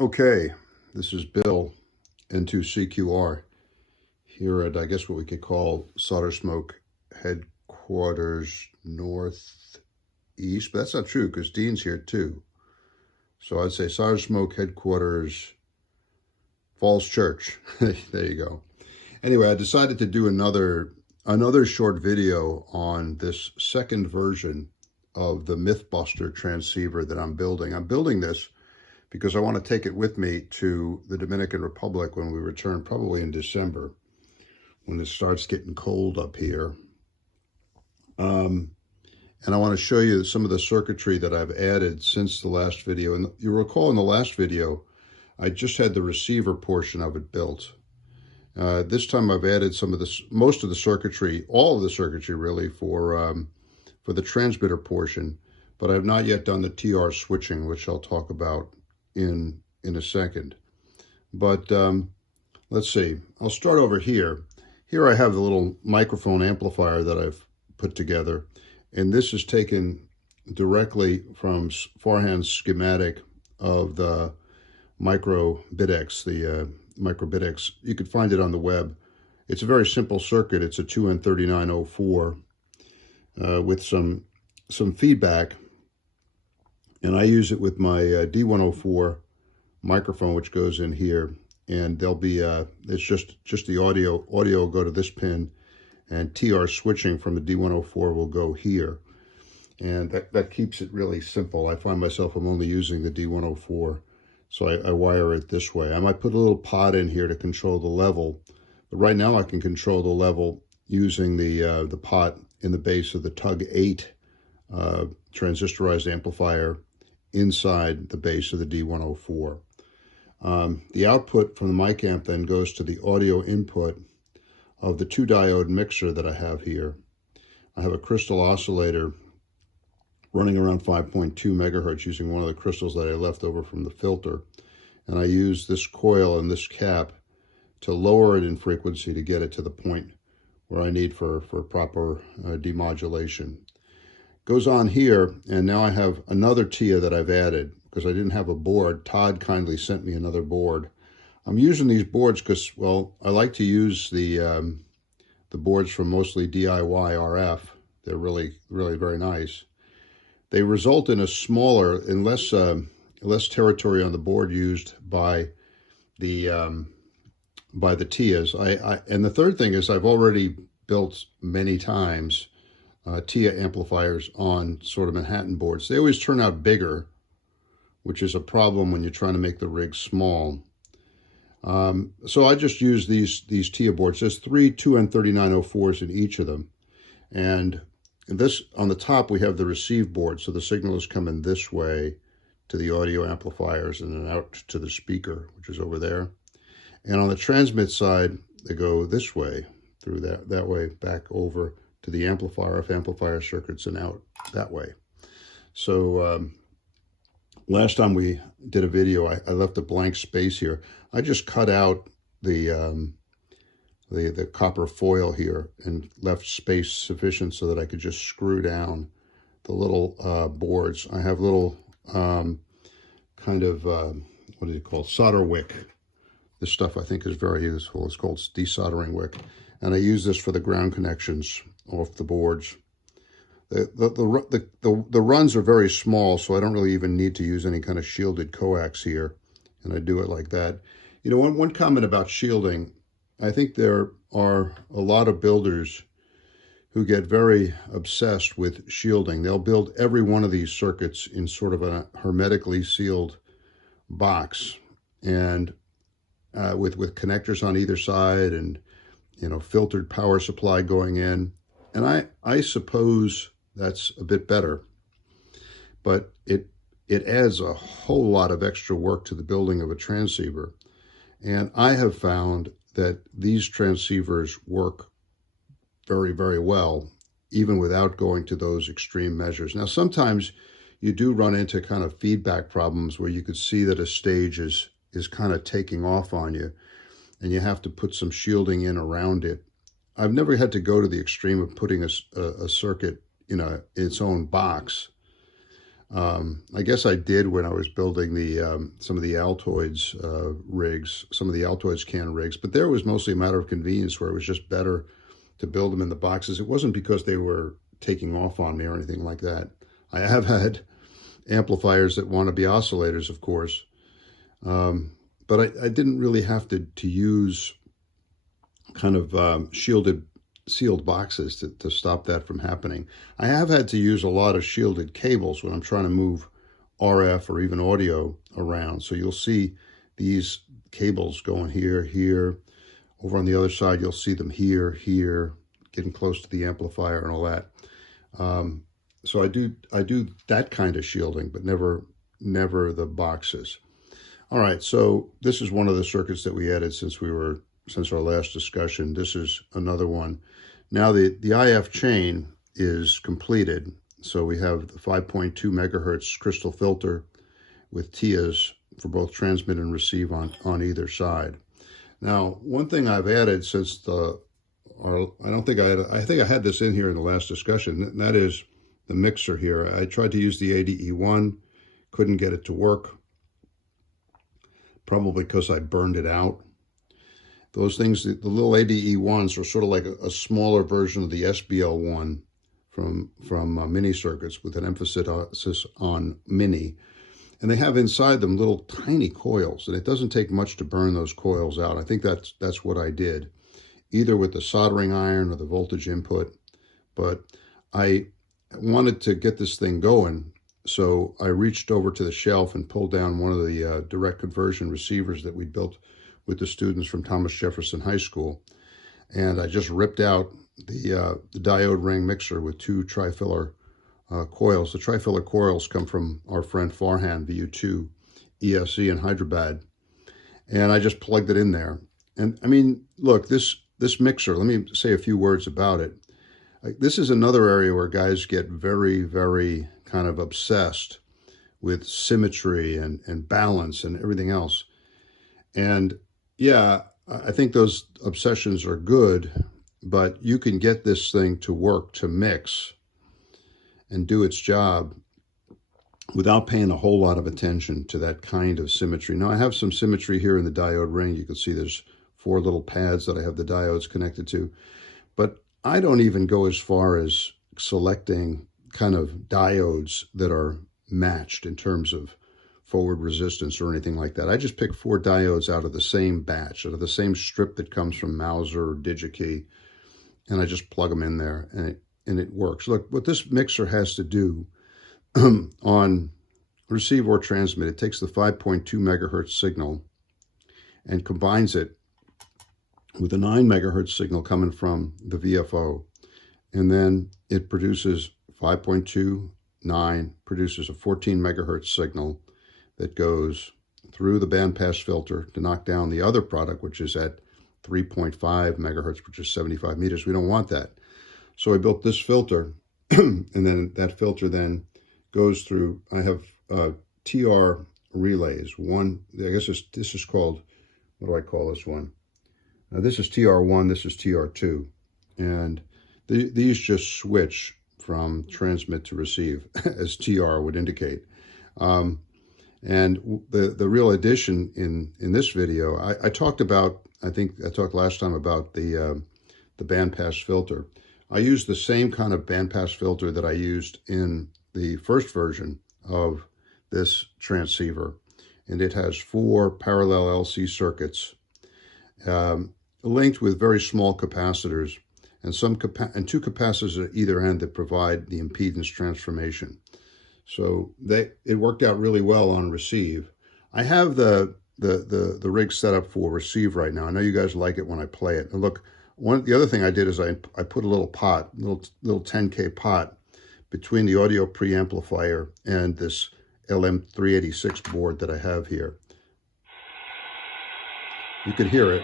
Okay, this is Bill into CQR here at, I guess, what we could call Solder Smoke headquarters northeast, but that's not true because Dean's here too. So I'd say Solder Smoke headquarters Falls Church. There you go. Anyway, I decided to do another short video on this second version of the Mythbuster transceiver that I'm building. I'm building this because I want to take it with me to the Dominican Republic when we return, probably in December, when it starts getting cold up here. And I want to show you some of the circuitry that I've added since the last video. And you recall in the last video, I just had the receiver portion of it built. This time I've added most of the circuitry, all of the circuitry really, for the transmitter portion, but I've not yet done the TR switching, which I'll talk about in a second. But let's see, I'll start over here. Here I have the little microphone amplifier that I've put together, and this is taken directly from Farhan's schematic of the micro-BitX, the micro-BitX. You could find it on the web. It's a very simple circuit. It's a 2N3904 with some feedback, and I use it with my D104 microphone, which goes in here, and there'll be it's just the audio will go to this pin, and TR switching from the D104 will go here, and that keeps it really simple. I find myself I'm only using the D104, so I wire it this way. I might put a little pod in here to control the level, but right now I can control the level using the pot in the base of the Tug 8 transistorized amplifier inside the base of the D104. The output from the mic amp then goes to the audio input of the 2-diode mixer that I have here. I have a crystal oscillator running around 5.2 megahertz using one of the crystals that I left over from the filter. And I use this coil and this cap to lower it in frequency to get it to the point where I need for proper demodulation. Goes on here, and now I have another TIA that I've added because I didn't have a board. Todd kindly sent me another board. I'm using these boards because, well, I like to use the boards from mostly DIY RF. They're really, really very nice. They result in a smaller and less territory on the board used by the TIAs. And the third thing is I've already built many times TIA amplifiers on sort of Manhattan boards. They always turn out bigger, which is a problem when you're trying to make the rig small. So I just use these TIA boards. There's 3 2N3904s in each of them. And this, on the top, we have the receive board. So the signal is coming this way to the audio amplifiers and then out to the speaker, which is over there. And on the transmit side, they go this way, through that way, back over to the amplifier, amplifier circuits, and out that way. So last time we did a video, I left a blank space here. I just cut out the copper foil here and left space sufficient so that I could just screw down the little boards. I have little kind of, what is it called? Solder wick. This stuff I think is very useful. It's called desoldering wick. And I use this for the ground connections off the boards. The runs are very small, so I don't really even need to use any kind of shielded coax here. And I do it like that. You know, one comment about shielding, I think there are a lot of builders who get very obsessed with shielding. They'll build every one of these circuits in sort of a hermetically sealed box, and with connectors on either side, and filtered power supply going in. And I suppose that's a bit better, but it adds a whole lot of extra work to the building of a transceiver. And I have found that these transceivers work very, very well, even without going to those extreme measures. Now, sometimes you do run into kind of feedback problems where you could see that a stage is kind of taking off on you, and you have to put some shielding in around it. I've never had to go to the extreme of putting a circuit in its own box. I guess I did when I was building the some of the Altoids rigs, some of the Altoids can rigs, but there was mostly a matter of convenience where it was just better to build them in the boxes. It wasn't because they were taking off on me or anything like that. I have had amplifiers that want to be oscillators, of course, but I didn't really have to use kind of sealed boxes to stop that from happening. I have had to use a lot of shielded cables when I'm trying to move RF or even audio around. So you'll see these cables going here, here. Over on the other side, you'll see them here, here, getting close to the amplifier and all that. So I do that kind of shielding, but never the boxes. All right, so this is one of the circuits that we added since our last discussion. This is another one. Now the IF chain is completed. So we have the 5.2 megahertz crystal filter with TIAs for both transmit and receive on either side. Now, one thing I've added since I think I had this in here in the last discussion, and that is the mixer here. I tried to use the ADE1, couldn't get it to work, probably because I burned it out. Those things, the little ADE1s are sort of like a smaller version of the SBL1 from mini circuits with an emphasis on mini. And they have inside them little tiny coils, and it doesn't take much to burn those coils out. I think that's what I did, either with the soldering iron or the voltage input. But I wanted to get this thing going, so I reached over to the shelf and pulled down one of the direct conversion receivers that we built with the students from Thomas Jefferson High School. And I just ripped out the diode ring mixer with two trifiller coils. The trifiller coils come from our friend Farhan, VU2 ESE in Hyderabad. And I just plugged it in there. And I mean, look, this mixer, let me say a few words about it. This is another area where guys get very, very kind of obsessed with symmetry and balance and everything else. And yeah, I think those obsessions are good, but you can get this thing to work, to mix and do its job without paying a whole lot of attention to that kind of symmetry. Now, I have some symmetry here in the diode ring. You can see there's 4 little pads that I have the diodes connected to, but I don't even go as far as selecting kind of diodes that are matched in terms of forward resistance or anything like that. I just pick 4 diodes out of the same batch, out of the same strip that comes from Mauser or DigiKey, and I just plug them in there, and it works. Look, what this mixer has to do on receive or transmit, it takes the 5.2 megahertz signal and combines it with a 9 megahertz signal coming from the VFO, and then it produces 5.2, 9, produces a 14 megahertz signal that goes through the bandpass filter to knock down the other product, which is at 3.5 megahertz, which is 75 meters. We don't want that. So I built this filter, and then that filter then goes through, I have TR relays. One, I guess this is called, what do I call this one? This is TR1, this is TR2. And these just switch from transmit to receive, as TR would indicate. And the real addition in this video, I talked about, I think I talked last time about the bandpass filter. I used the same kind of bandpass filter that I used in the first version of this transceiver. And it has 4 parallel LC circuits linked with very small capacitors and and 2 capacitors at either end that provide the impedance transformation. So it worked out really well on receive. I have the rig set up for receive right now. I know you guys like it when I play it. And look, the other thing I did is I put a little pot, little 10K pot between the audio preamplifier and this LM386 board that I have here. You could hear it.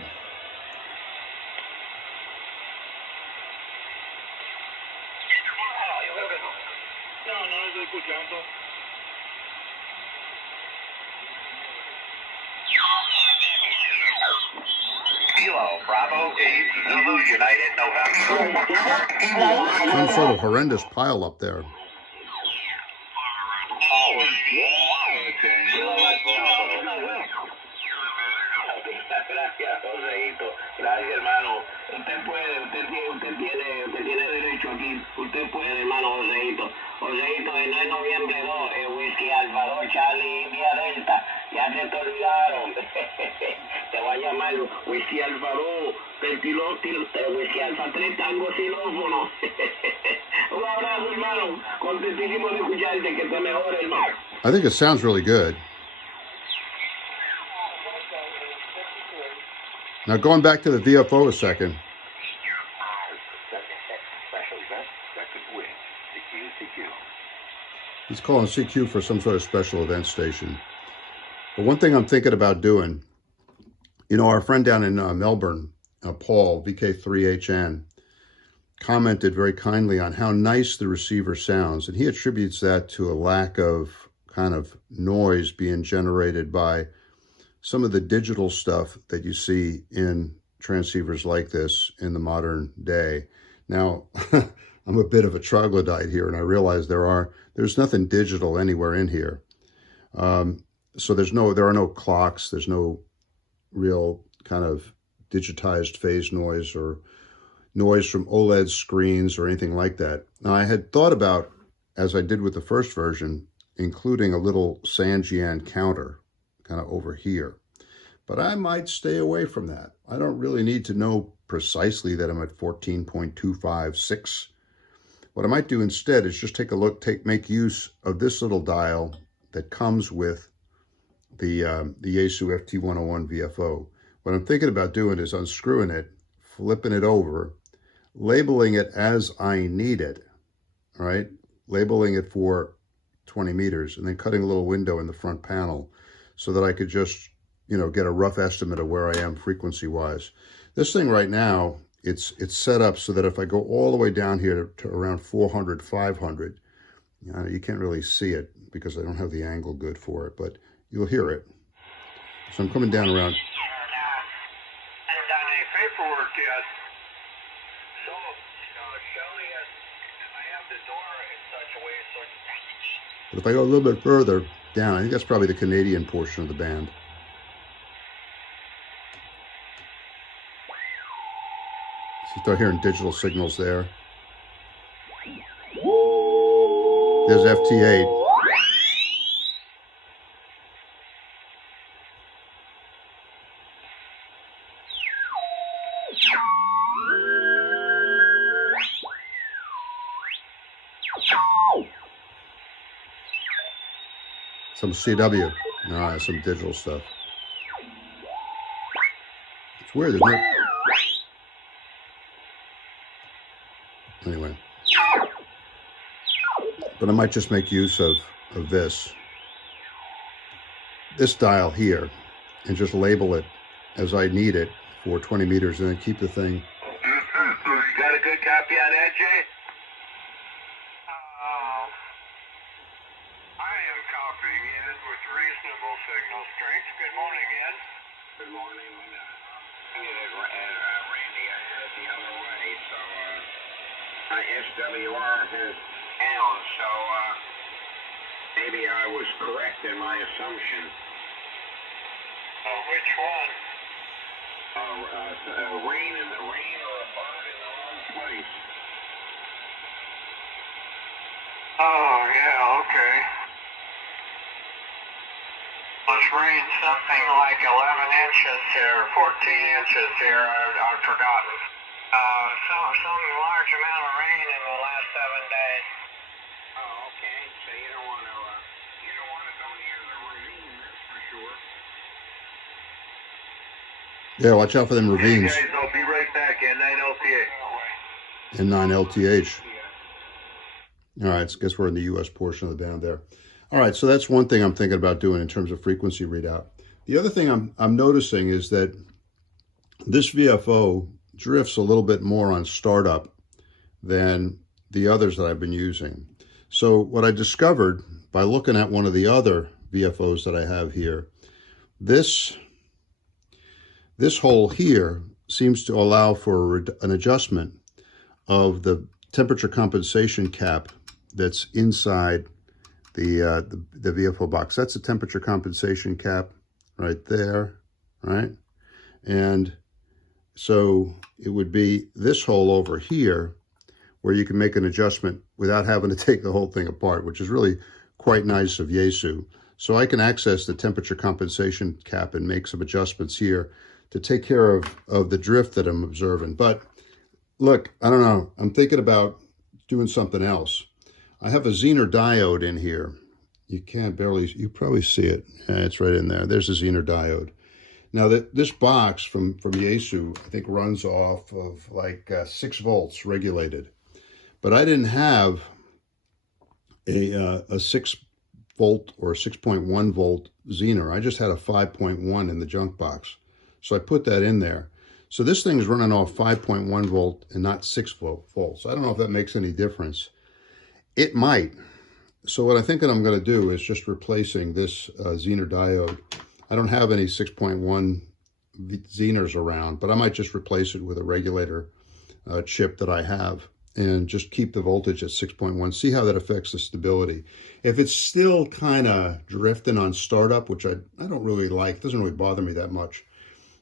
Some sort of horrendous pile up there. Gracias, Joséito. Gracias, hermano. Usted tiene derecho aquí. Usted puede, hermano Joséito. Joséito, no es noviembre 2, es Whisky Alfa 2, Charlie India Delta. Ya se te olvidaron. Te voy a llamar Whisky Alfa 2, Whisky Alfa 3, Tango Xilófono. Un abrazo, hermano. Contentísimo de escucharte, que te mejore, hermano. I think it sounds really good. Now going back to the VFO a second. He's calling CQ for some sort of special event station. But one thing I'm thinking about doing, you know, our friend down in Melbourne, Paul, VK3HN, commented very kindly on how nice the receiver sounds. And he attributes that to a lack of kind of noise being generated by some of the digital stuff that you see in transceivers like this in the modern day. Now, I'm a bit of a troglodyte here, and I realize there's nothing digital anywhere in here. So there are no clocks, there's no real kind of digitized phase noise or noise from OLED screens or anything like that. Now, I had thought about, as I did with the first version, including a little Sanjian counter kind of over here. But I might stay away from that. I don't really need to know precisely that I'm at 14.256. What I might do instead is just take a look, make use of this little dial that comes with the Yaesu FT101 VFO. What I'm thinking about doing is unscrewing it, flipping it over, labeling it as I need it, all right? Labeling it for 20 meters, and then cutting a little window in the front panel so that I could just, you know, get a rough estimate of where I am frequency-wise. This thing right now, it's set up so that if I go all the way down here to around 400, 500, you can't really see it because I don't have the angle good for it, but you'll hear it. So I'm coming down around. I haven't done any paperwork yet. So, Shelly, I have the door in such a way so... But if I go a little bit further down, I think that's probably the Canadian portion of the band. So you start hearing digital signals there. There's FT8. Some CW. No, some digital stuff. It's weird, isn't it? Anyway. But I might just make use of this dial here and just label it as I need it for 20 meters and then keep the thing. Got a good copy on that, Jay? I am copying it with reasonable signal strength. Good morning, Ed. Good morning. Randy, I heard the other way, so my SWR has down, so maybe I was correct in my assumption. Which one? Rain or a bird in the wrong place. Oh, yeah, okay. Was rain something like 11 inches or 14 inches here, I've forgotten. Some large amount of rain in the last 7 days. Oh, okay. So you don't want to go near the ravine, that's for sure. Yeah, watch out for them ravines. Hey guys, I'll be right back. N9LTA. N9LTH. All right, so I guess we're in the U.S. portion of the band there. All right, so that's one thing I'm thinking about doing in terms of frequency readout. The other thing I'm noticing is that this VFO drifts a little bit more on startup than the others that I've been using. So what I discovered by looking at one of the other VFOs that I have here, this hole here seems to allow for an adjustment of the temperature compensation cap that's inside the VFO box. That's the temperature compensation cap right there, right? And so it would be this hole over here where you can make an adjustment without having to take the whole thing apart, which is really quite nice of Yaesu. So I can access the temperature compensation cap and make some adjustments here to take care of the drift that I'm observing. But look, I don't know, I'm thinking about doing something else. I have a Zener diode in here. You can't barely, you probably see it. Yeah, it's right in there. There's a Zener diode. Now this box from Yaesu, I think runs off of like 6 volts regulated. But I didn't have a 6 volt or 6.1 volt Zener. I just had a 5.1 in the junk box. So I put that in there. So this thing is running off 5.1 volt and not 6 volts. I don't know if that makes any difference. It might. So what I think that I'm going to do is just replacing this Zener diode. I don't have any 6.1 Zeners around, but I might just replace it with a regulator chip that I have and just keep the voltage at 6.1, see how that affects the stability. If it's still kind of drifting on startup, which I don't really like, it doesn't really bother me that much,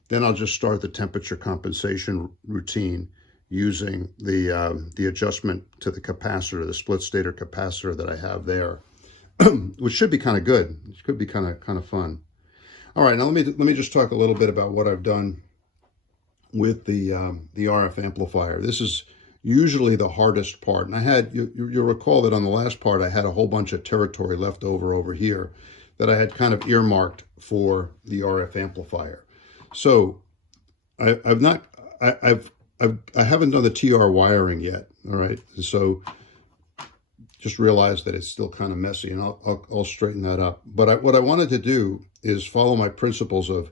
then I'll just start the temperature compensation routine using the adjustment to the capacitor, the split stator capacitor that I have there, which should be kind of good. It could be kind of fun. All right, now let me just talk a little bit about what I've done with the RF amplifier. This is usually the hardest part, and I had you'll recall that on the last part I had a whole bunch of territory left over here that I had kind of earmarked for the RF amplifier. So I haven't done the TR wiring yet. All right, so just realized that it's still kind of messy, and I'll straighten that up. But what I wanted to do is follow my principles of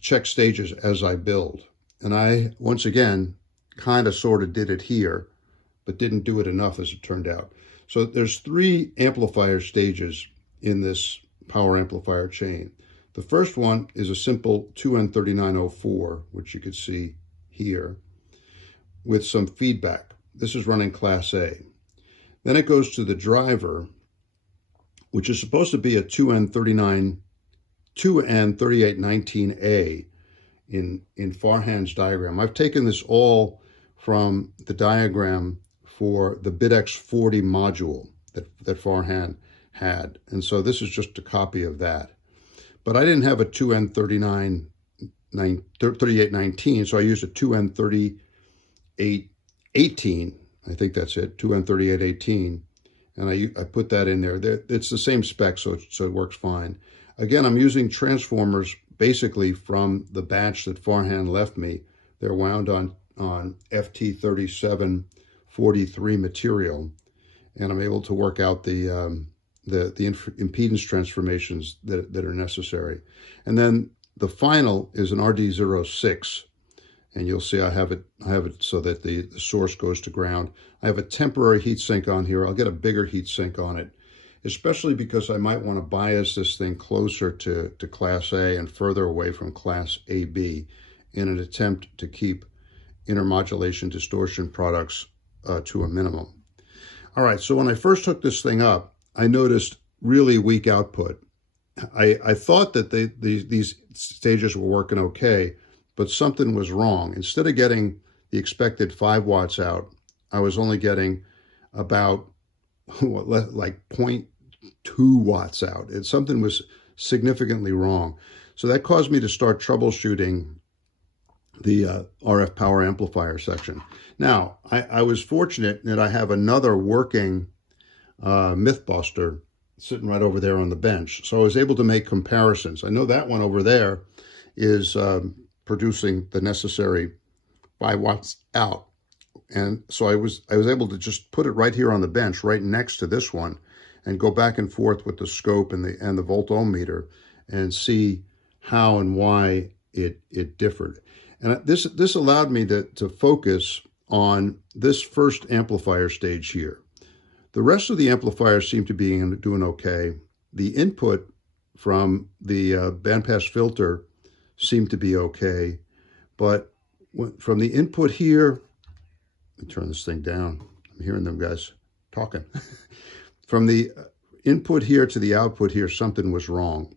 check stages as I build. And I, once again, kind of sort of did it here, but didn't do it enough as it turned out. So there's 3 amplifier stages in this power amplifier chain. The first one is a simple 2N3904, which you could see here, with some feedback. This is running Class A. Then it goes to the driver, which is supposed to be a 2N3819A in Farhan's diagram. I've taken this all from the diagram for the BitX40 module that Farhan had. And so this is just a copy of that. But I didn't have a 2N3819, so I used a 2N3818. I think that's it, 2N3818. And I put that in there. It's the same spec, so it works fine. Again, I'm using transformers basically from the batch that Farhan left me. They're wound on FT3743 material, and I'm able to work out the impedance transformations that are necessary. And then the final is an RD06, and you'll see I have it so that the source goes to ground. I have a temporary heat sink on here. I'll get a bigger heat sink on it, especially because I might want to bias this thing closer to Class A and further away from Class AB in an attempt to keep intermodulation distortion products to a minimum. All right, so when I first hooked this thing up, I noticed really weak output. I thought that these stages were working okay, but something was wrong. Instead of getting the expected 5 watts out, I was only getting about like 0.2 watts out. Something was significantly wrong. So that caused me to start troubleshooting the RF power amplifier section. Now, I was fortunate that I have another working Mythbuster sitting right over there on the bench. So I was able to make comparisons. I know that one over there is producing the necessary 5 watts out. And so I was able to just put it right here on the bench, right next to this one, and go back and forth with the scope and the volt ohm meter and see how and why it differed. And this allowed me to focus on this first amplifier stage here. The rest of the amplifiers seem to be doing okay. The input from the bandpass filter seemed to be okay, but from the input here, let me turn this thing down. I'm hearing them guys talking. From the input here to the output here, something was wrong.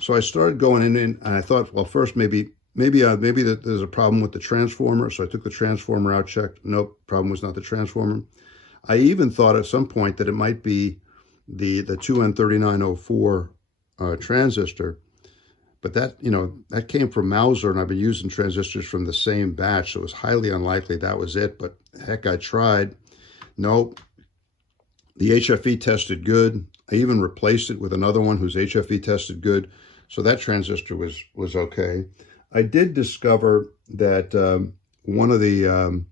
So I started going in and I thought, well, first maybe maybe that there's a problem with the transformer. So I took the transformer out, checked. Nope, problem was not the transformer. I even thought at some point that it might be the 2N3904 transistor, but that, you know, that came from Mauser, and I've been using transistors from the same batch, so it was highly unlikely that was it. But heck, I tried. Nope. The HFE tested good. I even replaced it with another one whose HFE tested good, so that transistor was okay. I did discover that one of the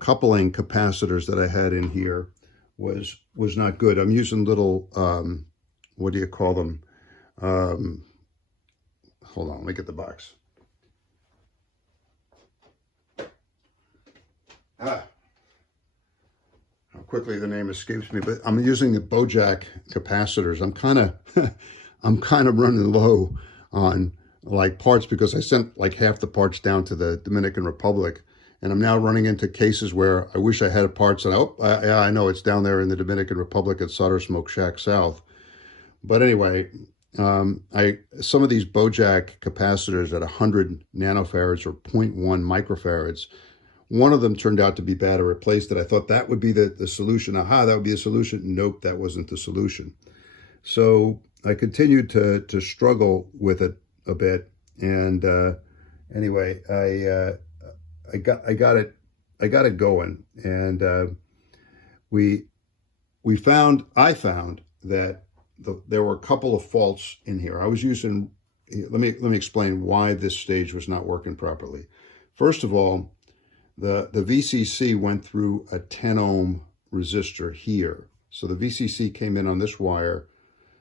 coupling capacitors that I had in here was not good. I'm using little what do you call them? Hold on, let me get the box. How quickly the name escapes me, but I'm using the Bojack capacitors. I'm kind of running low on like parts because I sent like half the parts down to the Dominican Republic, and I'm now running into cases where I wish I had parts, and I know it's down there in the Dominican Republic at Solder Smoke Shack South. But anyway, some of these Bojack capacitors at 100 nanofarads or 0.1 microfarads, one of them turned out to be bad. I replaced it. I thought that would be the solution. Aha, that would be a solution. Nope, that wasn't the solution. So I continued to struggle with it a bit. And anyway, I got it going. And I found that there were a couple of faults in here. I was using, let me explain why this stage was not working properly. First of all, the VCC went through a 10 ohm resistor here. So the VCC came in on this wire,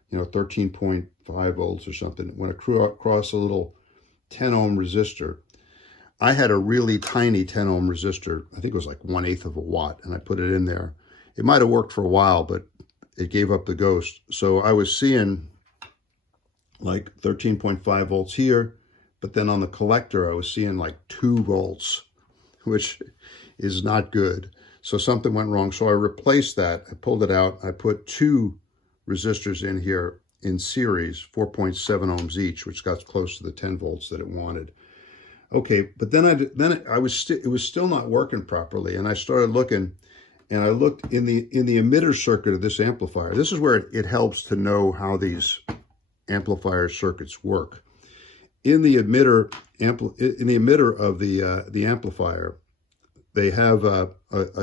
you know, 13.5 volts or something. It went across a little 10 ohm resistor. I had a really tiny 10 ohm resistor. I think it was like 1/8 of a watt, and I put it in there. It might have worked for a while, but it gave up the ghost. So I was seeing like 13.5 volts here, but then on the collector, I was seeing like 2 volts, which is not good. So something went wrong. So I replaced that. I pulled it out. I put 2 resistors in here in series, 4.7 ohms each, which got close to the 10 volts that it wanted. Okay, but then it was still not working properly, and I started looking, and I looked in the emitter circuit of this amplifier. This is where it helps to know how these amplifier circuits work. In the emitter of the amplifier, they have a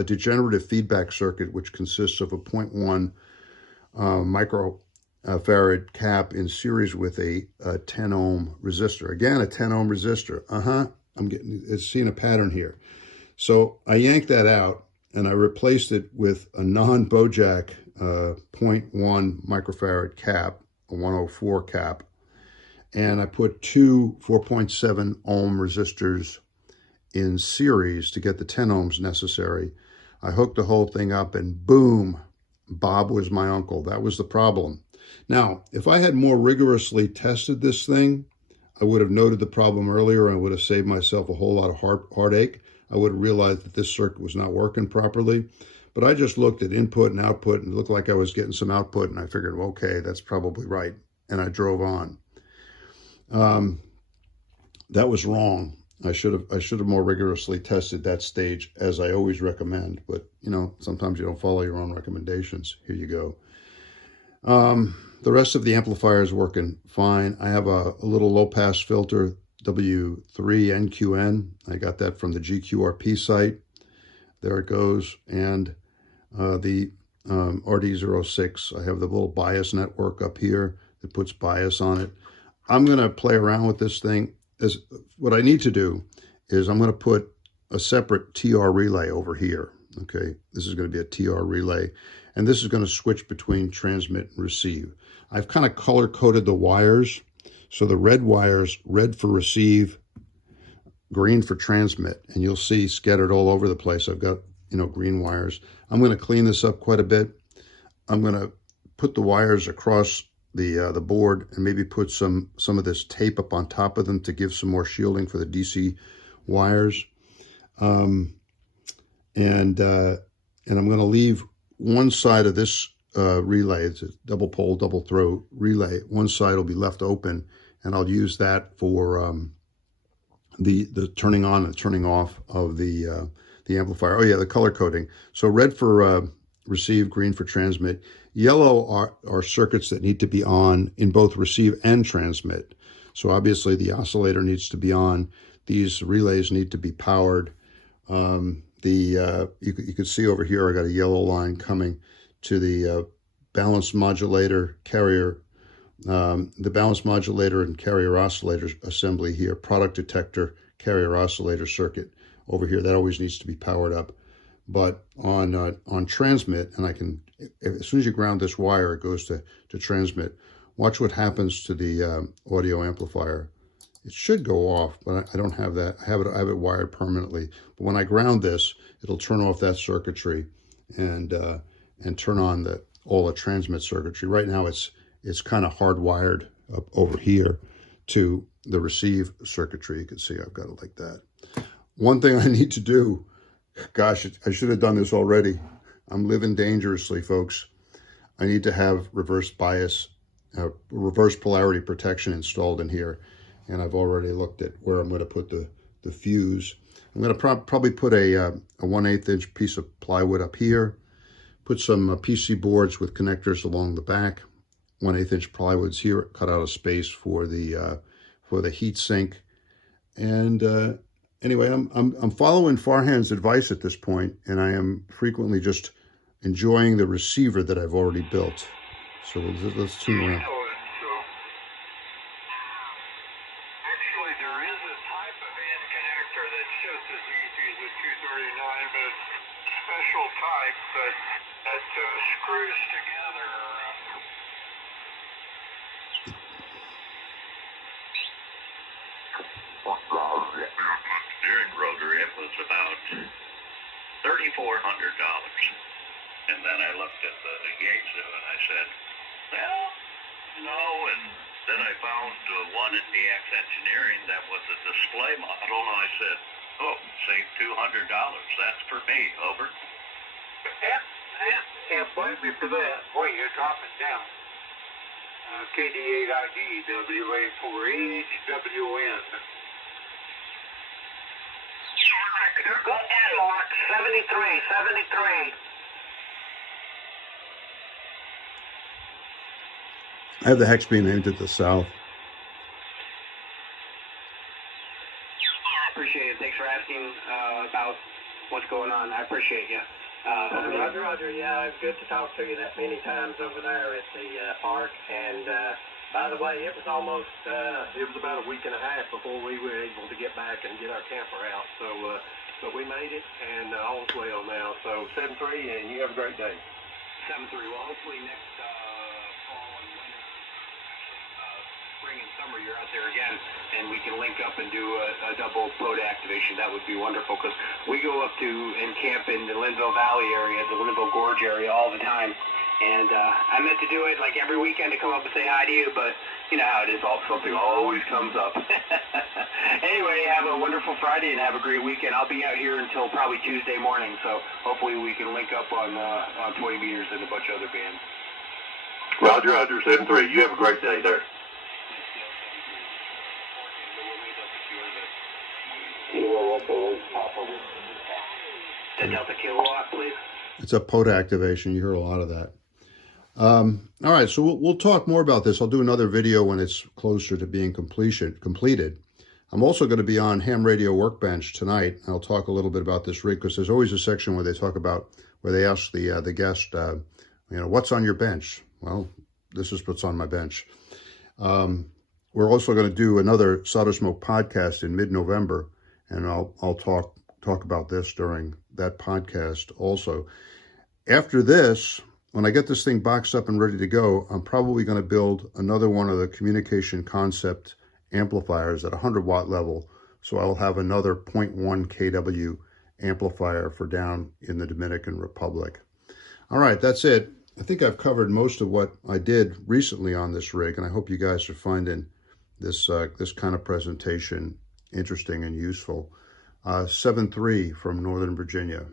degenerative feedback circuit which consists of a 0.1 microfarad cap in series with a 10 ohm resistor. Again, a 10 ohm resistor. It's seeing a pattern here. So I yanked that out and I replaced it with a non-Bojack 0.1 microfarad cap, a 104 cap. And I put 2 4.7 ohm resistors in series to get the 10 ohms necessary. I hooked the whole thing up and boom, Bob was my uncle. That was the problem. Now, if I had more rigorously tested this thing, I would have noted the problem earlier and I would have saved myself a whole lot of heartache. I would have realized that this circuit was not working properly. But I just looked at input and output and it looked like I was getting some output, and I figured, well, okay, that's probably right. And I drove on. That was wrong. I should have more rigorously tested that stage, as I always recommend. But you know, sometimes you don't follow your own recommendations. Here you go. The rest of the amplifier is working fine. I have a little low pass filter, W3NQN. I got that from the GQRP site. There it goes. And the RD06. I have the little bias network up here that puts bias on it. I'm going to play around with this thing. What I need to do is I'm going to put a separate TR relay over here. Okay, this is going to be a TR relay, and this is going to switch between transmit and receive. I've kind of color-coded the wires. So the red wires, red for receive, green for transmit, and you'll see scattered all over the place. I've got, you know, green wires. I'm going to clean this up quite a bit. I'm going to put the wires across the board and maybe put some of this tape up on top of them to give some more shielding for the DC wires. And I'm going to leave one side of this relay. It's a double pole, double throw relay. One side will be left open, and I'll use that for the turning on and turning off of the amplifier. Oh yeah, the color coding. So red for receive, green for transmit. Yellow are circuits that need to be on in both receive and transmit. So obviously the oscillator needs to be on. These relays need to be powered. You can see over here I got a yellow line coming to the balanced modulator carrier, the balanced modulator and carrier oscillator assembly here, product detector, carrier oscillator circuit over here. That always needs to be powered up. But on transmit, and I can, as soon as you ground this wire, it goes to transmit. Watch what happens to the audio amplifier. It should go off, but I don't have that. I have it wired permanently. But when I ground this, it'll turn off that circuitry and turn on all the transmit circuitry. Right now, it's kind of hardwired up over here to the receive circuitry. You can see I've got it like that. One thing I need to do, gosh, I should have done this already. I'm living dangerously, folks. I need to have reverse bias, reverse polarity protection installed in here. And I've already looked at where I'm going to put the fuse. I'm going to probably put a 1/8 inch piece of plywood up here, put some PC boards with connectors along the back, 1/8 inch plywoods here, cut out a space for the heat sink. And anyway, I'm following Farhan's advice at this point, and I am frequently just enjoying the receiver that I've already built. So let's tune around. Actually, there is a type of end connector that's just as easy as a 239, but it's special type that screws together. Steering rotor, it was about $3,400. And then I looked at the Yaesu and I said, well, no. And then I found one at DX Engineering that was a display model. And I said, oh, save $200. That's for me. Over. Can't blame me for that. Boy, you're dropping down. KD8ID, WA4HWN. Go ahead, Mark. 73. I have the hex beam aimed at the south. I appreciate it. Thanks for asking about what's going on. I appreciate you. Roger. Yeah, it's good to talk to you that many times over there at the park. And by the way, it was almost, it was about a week and a half before we were able to get back and get our camper out. So, but we made it, and all's well now. So 7-3, and you have a great day. 7-3. Well, hopefully next fall and winter, spring and summer, you're out there again, and we can link up and do a double POTA activation. That would be wonderful, because we go up to and camp in the Linville Valley area, the Linville Gorge area all the time. And I meant to do it like every weekend to come up and say hi to you, but you know how it is, something always comes up. Anyway, have a wonderful Friday and have a great weekend. I'll be out here until probably Tuesday morning, so hopefully we can link up on 20 meters and a bunch of other bands. Roger, 7-3. You have a great day there. The Delta kilowatt, please. It's a POTA activation. You hear a lot of that. All right, so we'll talk more about this. I'll do another video when it's closer to being completed. I'm also going to be on Ham Radio Workbench tonight. I'll talk a little bit about this rig, because there's always a section where they talk about, where they ask the guest, what's on your bench? Well, this is what's on my bench. We're also going to do another Solder Smoke podcast in mid-November, and I'll talk about this during that podcast also. After this, when I get this thing boxed up and ready to go, I'm probably going to build another one of the communication concept amplifiers at 100 watt level. So I'll have another 0.1 kW amplifier for down in the Dominican Republic. All right, that's it. I think I've covered most of what I did recently on this rig, and I hope you guys are finding this kind of presentation interesting and useful. 7-3 from Northern Virginia.